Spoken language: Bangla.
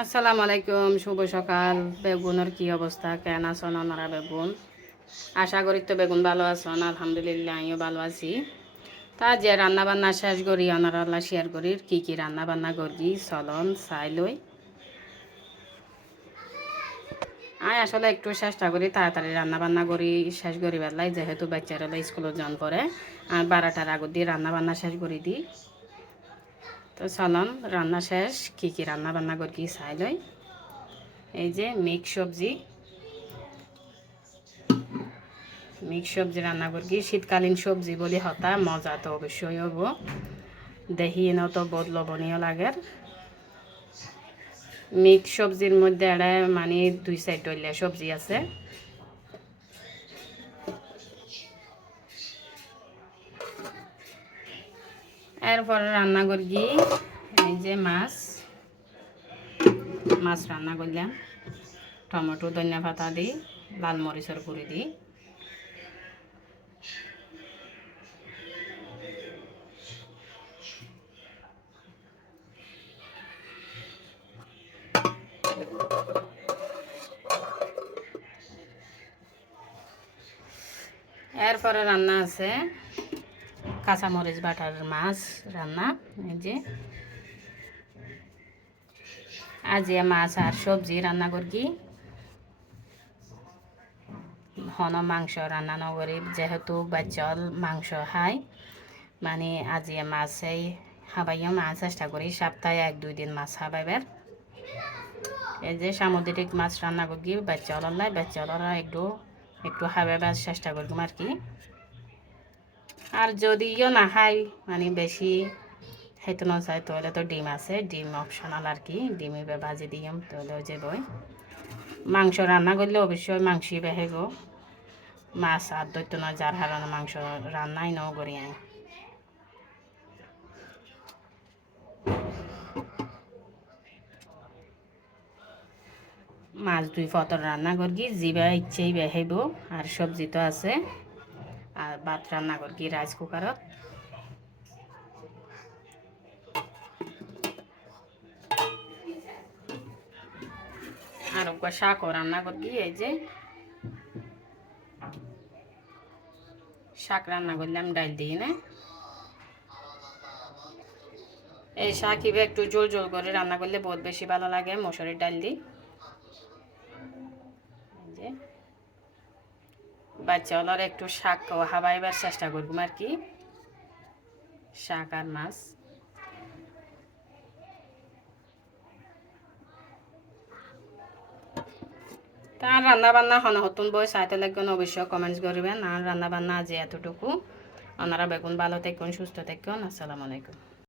আসসালামু আলাইকুম, শুভ সকাল। বেগুনের কি অবস্থা, কেন আছেন আপনারা? বেগুন আশা করি তো বেগুন ভালো আছেন। আলহামদুলিল্লাহ আমিও ভালো আছি। তা যে রান্না বান্না শেষ করি আপনারা শেয়ার করি কি রান্না বান্না করি চলন চাই লই। আমি আসলে একটু চেষ্টা করি তাড়াতাড়ি রান্না বান্না করি শেষ করি বেলায়, যেহেতু বাচ্চারা স্কুলে যান পরে আর 12টার আগত দিয়ে রান্না বান্না শেষ করে দিই। তো চলন রান্না শেষ কি রান্না বান্না করি চাই লই। এই যে মিক্স সবজি রান্না করি। শীতকালীন সবজি বলি হতা মজা তো অবশ্যই হব, দেখি ন তো বহুত লবণীয় লাগে। মিক্স সবজির মধ্যে এটা মানে 2-4 সবজি আছে। এরপরে রান্না করি এই যে মাছ রান্না করলাম, টমেটো ধনিয়া পাতা দিই, লাল মরিচের গুঁড়ি দিই। এরপরে রান্না আছে কাঁচামরিচ বাটার মাছ রান্না। এই যে আজিয়া মাছ আর সবজি রান্না করি। হন মাংস রান্না নকরি, যেহেতু বাচ্চাল মাংস খায়, মানে আজিয়া মাছই খাবাইও মাছ চেষ্টা করি সপ্তাহে 1-2 দিন মাছ খাবাইবার। এই যে সামুদ্রিক মাছ রান্না করি বাচ্চারা একটু খাবাইবার চেষ্টা করলাম আর কি। আর যদিও না খাই মানে বেশি খাইতে না চাই তাহলে তো ডিম আছে, ডিম অপশনাল আর কি, ডিমে ভাজি দিম তাহলে যে বই। মাংস রান্না করলে অবশ্যই মাংসই বেহে গো, মাছ আর দৈত্য নয়, যার হারানো মাংস রান্নাই ন করি আই। মাছ 2 পতর রান্না করি, জিবা ইচ্ছেই বেহাইব। আর সবজি তো আছে, আর ভাত রান্না করি রাইস কুকারত। আর শাকও রান্না করি। এই যে শাক রান্না করলাম ডাল দিয়ে না। এই শাক হিবে একটু জোল করে রান্না করলে বহুত বেশি ভালো লাগে মসুরির ডাল দিয়ে। যে বাচ্চাগুলোর একটু শাক খাওয়াইবার চেষ্টা করবো আর কি, শাক আর মাছ। তার রান্না বান্না নতুন বই চাইতে লাগবেন অবশ্যই কমেন্টস করবেন। আর রান্না বান্না আজ এতটুকু। আপনারা বেগুন ভালো থাকুন, সুস্থ থাকুন। আসসালামু আলাইকুম।